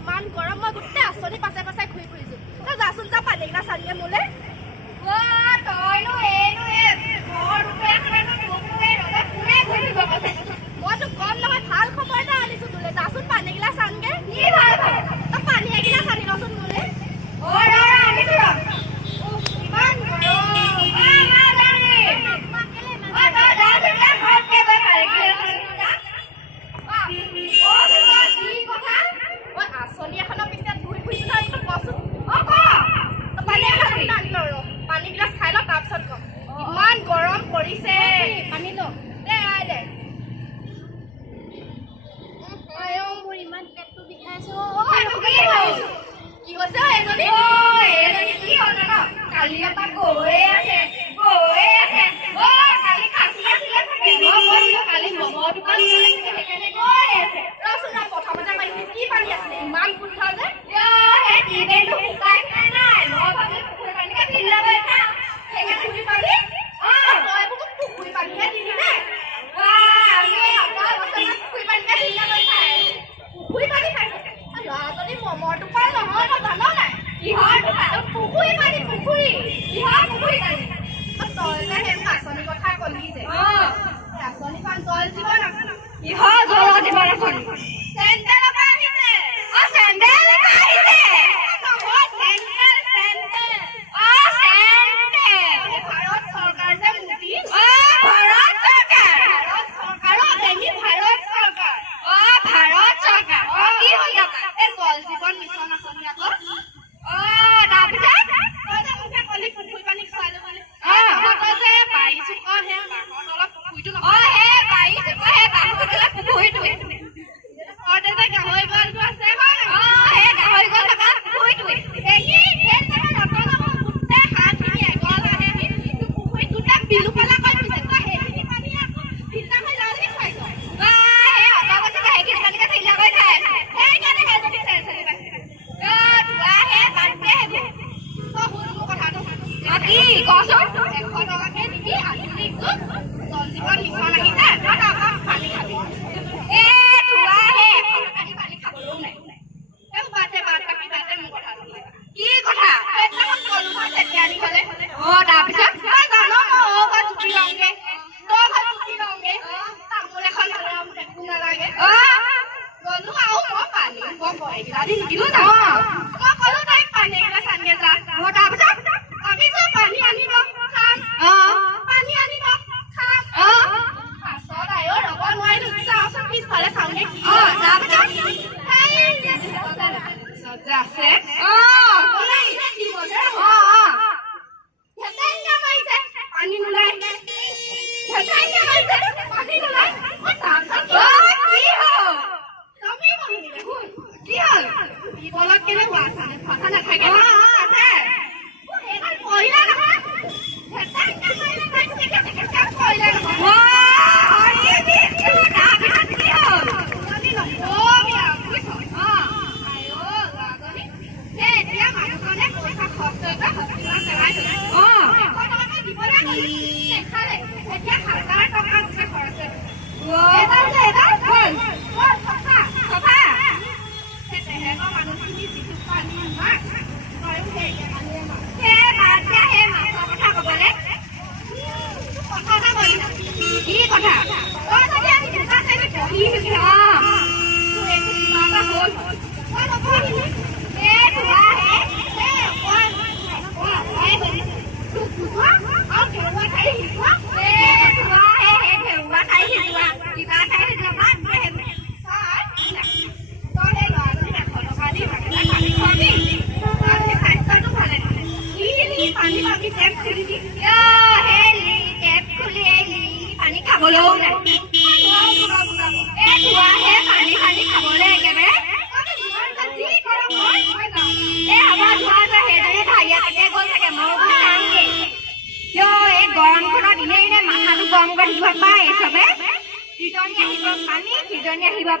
ইমান গৰম মই গোটেই আঁচনি পাছে পাছে ঘূৰি ফুৰিছো তই যাচোন যা পানী এগিলাচ আনগে মোলে মই তোক কম নহয় ভাল খবৰ এটা আনিছো তোলে যাচোন পানী এগিলাচ আনগে তই পানী এগিলাচ আনি লচোন মোলে ইমান আঁচনি এখনৰ পিছত ঘূৰি ফুৰিছো তই কচোন পানী গিলাচ খাই ল তাৰপিছত কম ইমান গৰম পৰিছে পানী ল দে মোৰ ইমান পেটটো বিষাইছে কি হৈছে এজনী কি হ'ল ন কালি এটা গৈ আছে কালি খাচি আছিলে কালি মমৰ দোকান সেইকাৰণে গৈ আছে ৰচোন প্ৰথমতে পানী কি পানী আছিলে ইমান গোন্ধ যে সেই টিবেলটো শুকাই নাই মই ভাবি পুখুৰী পানীকে ফিল্লা গৈ খা সেইকাৰণে পুখুৰী পানী তই মোক পুখুৰী পানীহে দিলি নে পুখুৰী পানীকে ফিল্লা গৈ খাই পুখুৰী পানী খাইছে ল'ৰাজনী মমৰ দোকান নহয় তই জান নাই কিহৰ দোকান পুখুৰী পানী কিহৰ পুখুৰী পানী তই যে সেই আঁচনি কথা কলি যে আঁচনিখন জল জীৱন কিহৰ জল জীৱন আঁচনি চেণ্ডেলৰ পৰা আহিছে চেণ্ডেল আহিছে নহয় চেণ্ডেল ভাৰত চৰকাৰ যে মোদী ভাৰত চৰকাৰ কি হ'ল এই জল জীৱন মিছন আঁচনি আকৌ তাৰপিছত তই যে মুখে কলি পুখুৰী পানী খুৱালো বুলি তই যে পাৰিছো সেই বাঁহৰ তলত পুখুৰীটো সেই পাৰিছো সেই বাঁহৰ তলত পুখুৰীটো ঘৰতে যে গাহৰি গছটো আছে সেই গাহৰি গছ থকা পুখুৰীটো গোটেই হাঁহখিনি এগল আহে পুখুৰীত গোটেই বিলু পেলা কৰি দিছে তই সেইখিনি পানী আকৌ ফিল্টাৰ কৰি ল'ৰা খুৱাইছ সেই অটৰ গছতে সেইখিনি পানীকে ফিল্টাৰ কৰি খাই সেইকাৰণে সেইজনী চেৰি পাইছে সেই পানীকে সেইবোৰ তই শুন মোৰ কথাটো কি কচোন 100 টকাকে দিবি আজিটো জল জীৱন মিছন আহিছে তই আকৌ পানী খাবি কি কথা তাৰপিছত তামোল এখন একো নালাগে গলো আৰু মই পানী নিদিলো ন মই কলো তাই পানী এগিলাচ আনগে যা তাৰপিছত ভাবিছো পানী আনিব খাম পানী আনিব খাম পাছত আয়ো ৰ'ব নোৱাৰিলো চাওচোন পিছফালে চাওঁগে কি আছে পানী নোলাই কি হ'ল বলত কেনেকুৱা ফচা নাথাকে পঢ়িলা নহয়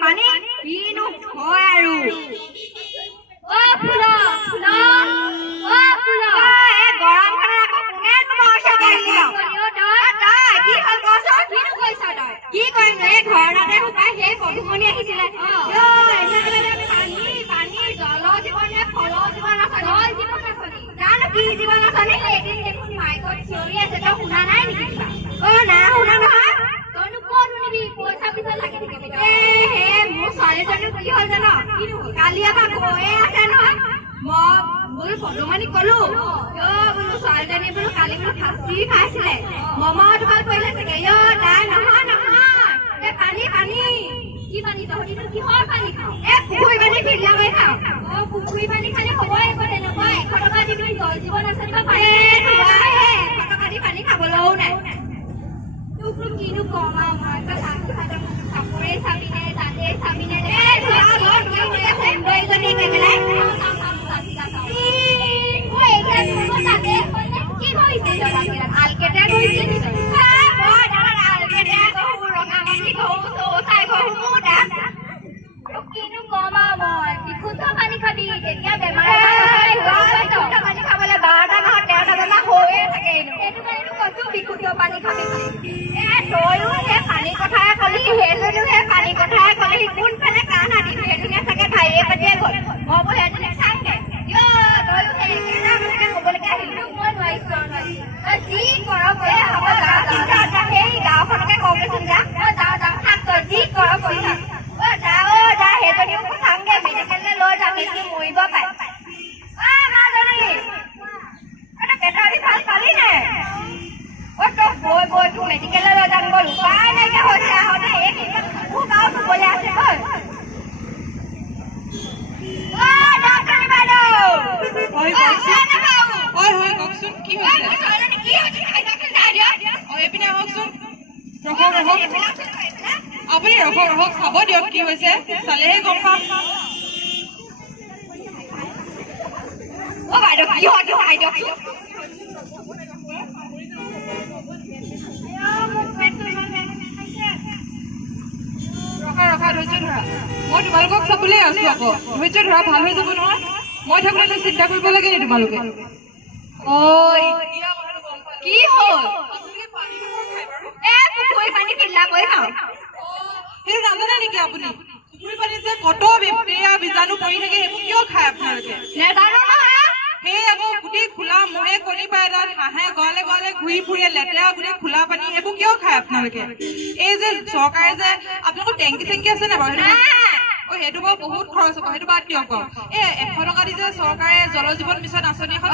পানী কিনো হয় আৰু গৰম কি কৰিম এই ঘৰতে শুকাই সেই পদুমণি আহিছিলে পানী জীৱন আঁচনি এদিন দেখোন মাইকত চিঞৰি আছে তই শুনা নাই নেকি নাই শুনা নহয় তইনো ক'ত শুনিবি পইচা পিছত লাগি থাকিবি হে মোৰ ছোৱালীজনীৰ কি হ'ল জান কালিৰ পৰা কৈয়ে আছে নহয় মই বোলো পদুমণি ক'লো বোলো ছোৱালীজনী বোলো কালি বোলো ফাঁচি খাইছিলে মমাও ঢল পৰিলে চাগে নাই নহয় নহয় পানী পানী কি পানী তহঁতিটো কিহৰ পানী খাওঁ পুখুৰী পানী ফিল্টাৰ কৰি খাওঁ পুখুৰী পানী খালে হ'বই একো তেনেকুৱা 100 টকা দি পিনি জল জীৱন আঁচনি বা পানী 100 টকা দি পানী খাবলৈও নাই তোকনো কিনো কম আৰু মই কাপোৰে চাবিনে দাঁতে চাবিনে সুন্দৰীজনী একেবাৰে কি কৰিছে আলকেটা কৰিছে কিনো কম আৰু মই বিশুদ্ধ পানী খাবি তেতিয়া বেমাৰ পানী খাবলৈ 12টা নহয় 13টা বেমাৰ হৈয়ে থাকে সেইটো কাৰণেতো কৈছো বিশুদ্ধ পানী খাবি তইও সেই পানী কথাই কলি সেইজনীও সেই পানী কথাই কলি কোনফালে কাণ আদিবি সেইজনীয়ে চাগে ভাইৰে পাতিয়ে গ'ল মই বোলো এজনীক চাংগে তইও সেই ক'বলৈকে আহিলো মই নোৱাৰিছো যি কৰ সেই গাঁওখনকে কওঁগেচোন যা যাওঁ থাক তই যি কৰ কৰি থাক যা সেইজনীও চাংগে মেডিকেললৈ লৈ যাম বেছি মৰিব পাই মাজনী পেটৰ ভাল পালি নে তই বৈ তোৰ মেডিকেললৈ লৈ যাম গ'ল উপায় নাইকিয়া হৈছে আহোঁতে এইখিনি খুব আৰু থ'বলৈ আছে গ'ল আপুনি ৰখক চাব দিয়ক কি হৈছে চালেহে গম পাম বাইদেউ কি হয় দিয়ক ৰখা ধৈৰ্য ধৰা মই তোমালোকক চাবলৈ আছো আকৌ ধৈৰ্য ধৰা ভাল হৈ যাব নহয় মই থাকোঁতে চিন্তা কৰিব লাগে নি তোমালোকে কি হ'ল পুখুৰী পানী ফিল্টাৰ কৰি খাওঁ সেইটো নাজানে নেকি আপুনি পুখুৰী পানী যে কত বেক্টেৰিয়া বীজাণু পৰি থাকে সেইবোৰ কিয় খায় আপোনালোকে নেজানো নহয় সেই আকৌ গোটেই খোলা মহে কণী পাৰে তাত হাঁহে গড়ালে গড়ালে ঘূৰি ফুৰে লেতেৰা গোটেই খোলা পানী সেইবোৰ কিয় খায় আপোনালোকে এই যে চৰকাৰে যে আপোনালোকৰ টেংকি চেংকি আছে নাই বাৰু সেইটো বাৰু বহুত খৰচ হ'ব সেইটো বাদ দিয়ক বাৰু 100 টকা দি যে চৰকাৰে জল জীৱন মিছন আঁচনি এখন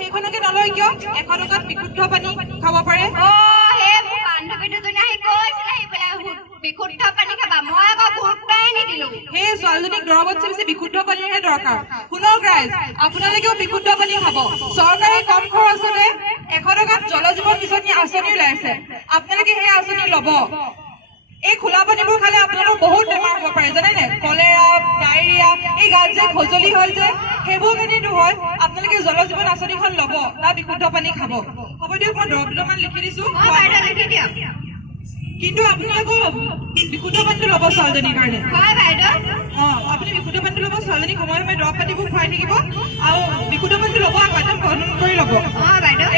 সেইখনকে নলয় কিয় 100 টকাত বিশুদ্ধ পানী খাব পাৰে বিশুদ্ধ পানী খাবা মই আকৌ গুৰুত্বই নিদিলো সেই ছোৱালীজনীক দৰবতছে বেছি বিশুদ্ধ পানীৰহে দৰকাৰ শুনক ৰাইজ আপোনালোকেও বিশুদ্ধ পানী খাব চৰকাৰে কম খৰচতে 100 টকাত জল জীৱন মিছন আঁচনি ওলাইছে আপোনালোকে সেই আঁচনি ল'ব এই খোলা পানীবোৰ খালে আপোনালোকৰ বহুত বেমাৰ হ'ব পাৰে জানে নে কলেৰা ডায়েৰিয়া এই গাত যে খজুলি হয় যে সেইবোৰ যদি নহয় আপোনালোকে জল জীৱন আঁচনিখন ল'ব বা বিশুদ্ধ পানী খাব হ'ব দিয়ক মই দৰব দুটামান লিখি দিছো কিন্তু আপোনালোকে বিশুদ্ধ পানীটো ল'ব ছোৱালীজনীৰ কাৰণে আপুনি বিশুদ্ধ পানীটো ল'ব ছোৱালীজনীক সময়ে সময়ে দৰব পাতিবোৰ খুৱাই থাকিব আৰু বিশুদ্ধ পানীটো ল'ব আকৌ একদম গ্ৰহণ কৰি ল'ব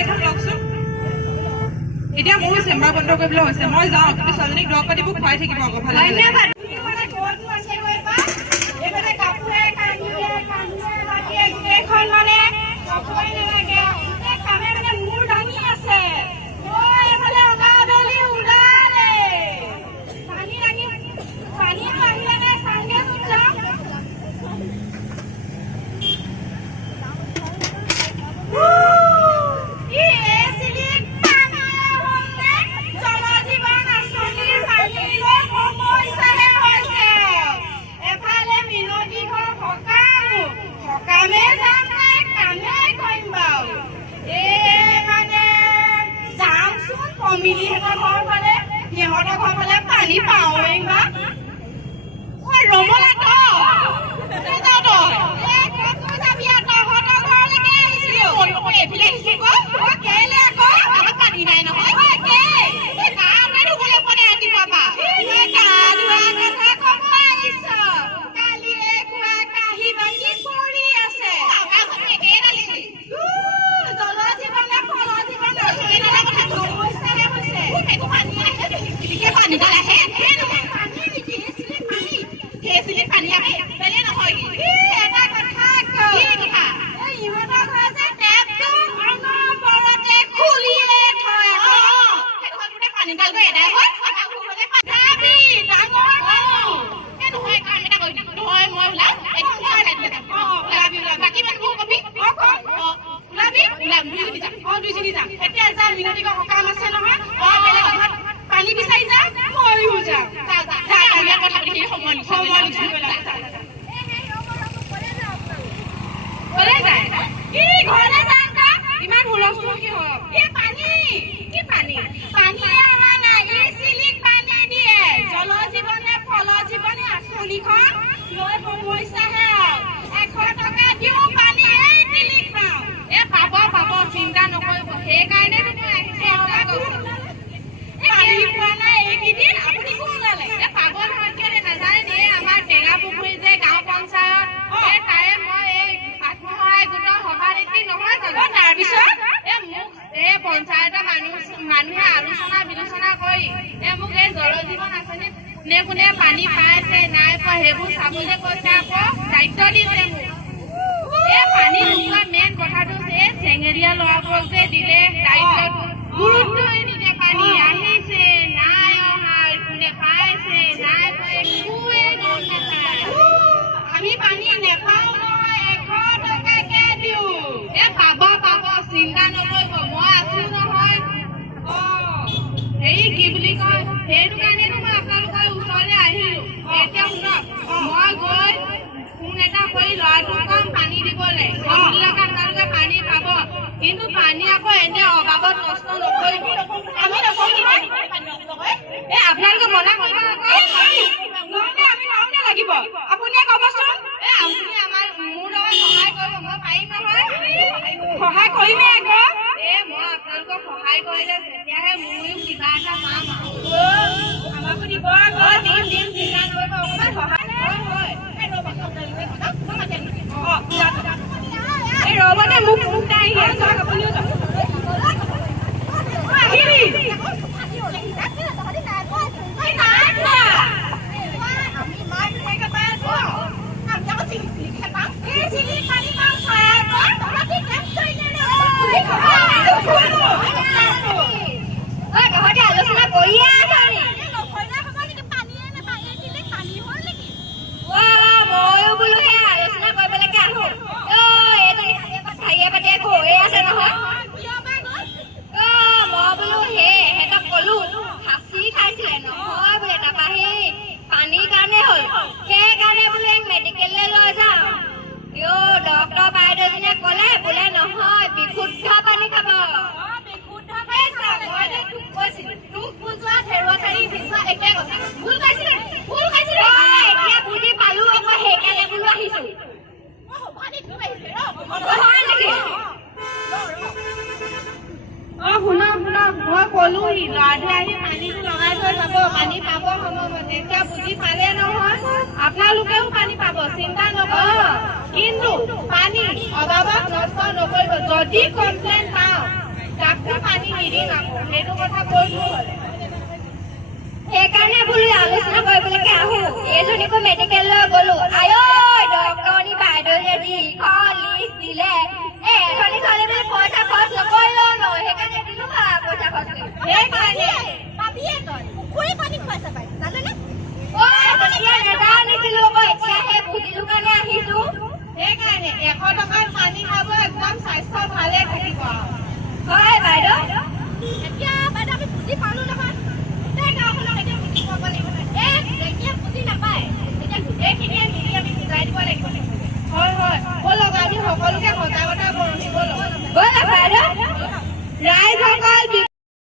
এইখন লওকচোন এতিয়া মোৰ চেম্বাৰ বন্ধ কৰিবলৈ হৈছে মই যাওঁ কিন্তু ছোৱালীজনীক দৰব পাতিবোৰ খুৱাই থাকিব আকৌ ভালে পানী পাওঁ পানী নাই নহয় পানী নহয় মই ওলাম একদম চাই থাকিলে ওলাবি বাকী মানুহবোৰ কবি ওলাবি ওলাম দুইজনী যাম এতিয়া যা মিনতি সকাম আছে নহয় বেলেগ ঘৰত পানী বিচাৰি যা ময়ো যাম কথা পাতি সময় ঘৰলৈ যায় কি ঘৰলৈ যাম ইমান হুলস্থুল কি হ'ল কি পানী অহা নাই এই চিলিক পানী দিয়ে জল জীৱনে ফল জীৱনে আঁচনিখন লৈ সমস্যাহে 100 টকা দিওঁ পানী এই চিলিক পাওঁ পাব চিন্তা নকৰিব সেইকাৰণে পানী পোৱা নাই এইকেইদিন আপুনি কোন ওলালে পাব নহয় কেলে নাজানে নে আমাৰ টেঙা পুখুৰী যে গাঁও পঞ্চায়ত তাৰে মই এই আত্মসহায়ক গোটৰ সভানেত্ৰী নহয় জানো তাৰপিছত মোক পঞ্চায়তৰ মানুহে আলোচনা বিলোচনা কৰি মোক এই জল জীৱন আঁচনিত কোনে পানী পাইছে নাই পোৱা সেইবোৰ চাবলৈ কৈছে আকৌ দায়িত্ব দিছে মোক পানী নোপোৱা মেইন কথাটো যে চেঙেৰীয়া ল'ৰাবোৰক যে দিলে দায়িত্বটো গুৰুত্বই নিদিয়ে পানী আহিছে নাই অহা কোনে পাইছে নাই পোৱা একোৱে গম নাপায় আমি পানী নেপাওঁ নহয় 100 টকাকে দিওঁ পাব চিন্তা নকৰিব মই আছো নহয় হেৰি কি বুলি কয় সেইটো কাৰণেতো মই আপোনালোকৰ ওচৰলৈ আহিলো এতিয়া শুনক মই গৈ ফোন এটা কৰি ল'ৰাটোক কম পানী দিবলৈ গধূলিলৈকে আপোনালোকে পানী পাব কিন্তু পানী আকৌ এনে অভাৱত নষ্ট নকৰিব আমি আপোনালোকে মনা কৰিব আমি লাগিব আপুনিয়ে ক'বচোন আপুনি আমাৰ মোৰ লগত সহায় কৰিব মই পাৰিম নহয় সহায় কৰিমে আকৌ মই আপোনালোকক সহায় কৰিলে তেতিয়াহে ময়ো কিবা এটা পাম আমাকো দিব আকৌ দিম চিন্তা নকৰিব অকণমান সহায় এই ৰবতে মোক আহি আছে আপুনিও যাব আলোচনা কৰিয়ে আছা ময়ো বোলো সেই আলোচনা কৰিবলৈকে আহো ভাইয়ে পাতিয়ে গৈয়ে আছে নহয় মই বোলো সিহঁতক কলো ফাঁচি খাইছিলে নহয় বোলে তাৰপৰা সেই পানীৰ কাৰণে হ'ল সেইকাৰণে বোলে মেডিকেললৈ লৈ যাওঁ ডক্টৰ বাইদেউজনীয়ে ক'লে বোলে নহয় বিশুদ্ধ পানী খাব এতিয়া বুজি পালো আকৌ সেইকাৰণে বোলো আহিছো শুনক মই কলোহি ল'ৰাটোৱে আহি পানীটো লগাই থৈ যাব পানী পাব সময়মতে এতিয়া বুজি পালে নহয় আপোনালোকেও পানী পাব চিন্তা নকৰিব কিন্তু পানী অভাৱত নষ্ট নকৰিব যদি কমপ্লেইন পাওঁ তাকো পানী নিদিম আকৌ সেইটো কথা কৈছো সেইকাৰণে বোলো আলোচনা কৰিবলৈকে আহো এইজনীকো মেডিকেললৈ গলো ডক্টৰনী বাইদেউয়ে যিখন লিষ্ট দিলে এজনী ছোৱালী বোলে পইচা খৰচ নকৰিলেও নহয় সেইকাৰণে দিলো পইচা খৰচ কৰি সেইকাৰণে পুখুৰী পানী খুৱাইছে পাই জানেনে নেজানিছিলো আকৌ এতিয়াহে বুজিলো কাৰণে আহিছো সেইকাৰণে 100 টকাৰ পানী খাব একদম স্বাস্থ্য ভালে থাকিব হয় বাইদেউ এতিয়া বাইদেউ আমি বুজি পালো নহয়